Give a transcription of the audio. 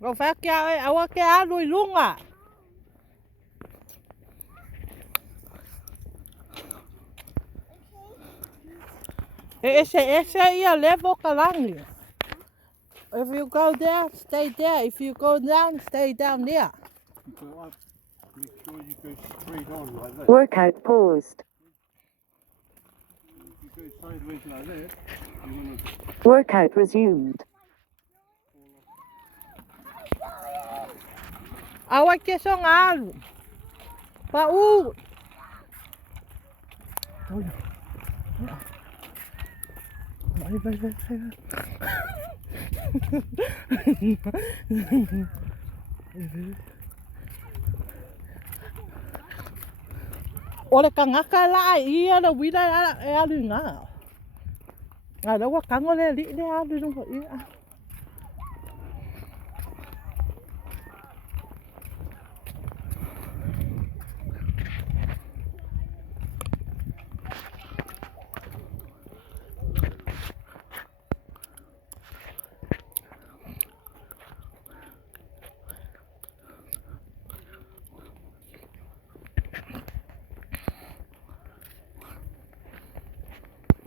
Go fa kia ai awa kia lui lunga. Ese ia level kalangi. If you go there, stay there. If you go down, stay down there. You go up, make sure you go straight on like that. Workout paused. If you go sideways like that, you're going to Workout resumed. Awa kia song alu. Pa u. Ole ka ngaka la ia na wina e alu nga. Nga dawa kangole li le alu no ia.